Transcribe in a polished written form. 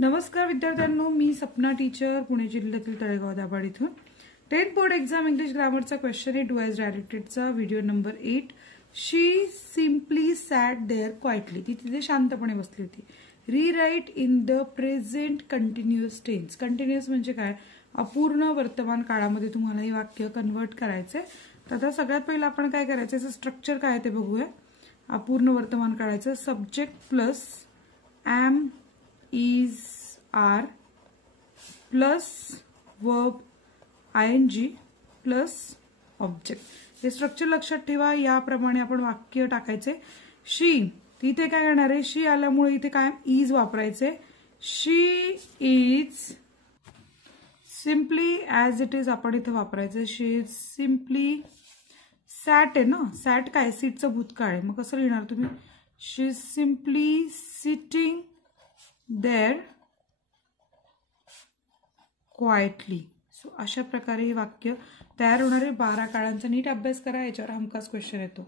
नमस्कार विद्यार्थ्यांनो, मी सपना टीचर, पुणे जिल्ह्यातील तळेगाव दाभाड इथून 10th बोर्ड एग्जाम इंग्लिश ग्रामरचा क्वेश्चन आहे डू एज डायरेक्टेडचा video number 8. She simply sat there quietly. ती तिथे शांतपणे बसली होती. Rewrite in the present continuous tense. Continuous म्हणजे काय? अपूर्ण वर्तमान काळामध्ये तुम्हाला हे वाक्य कन्वर्ट करायचंय. तर आता सगळ्यात पहिलं आपण काय करायचं, याचं स्ट्रक्चर काय ते बघूया. अपूर्ण वर्तमान काळाचं subject plus am is are plus verb ing plus object. हे स्ट्रक्चर लक्षात ठेवा. याप्रमाणे आपण वाक्य टाकायचे. शी, तिथे काय करणार आहे? शी आल्यामुळे इथे काय इज वापरायचे. She is simply as it is आपण इथे वापरायचं. शी इज सिम्पली सॅट आहे ना, सॅट काय सीटचं भूतकाळ आहे, मग कसं लिहिणार तुम्ही? She is simply sitting there quietly. So अशा प्रकारे हे वाक्य तयार होणारे 12 काळांचा नीट अभ्यास करा. याच्यावर हमखास क्वेश्चन येतो.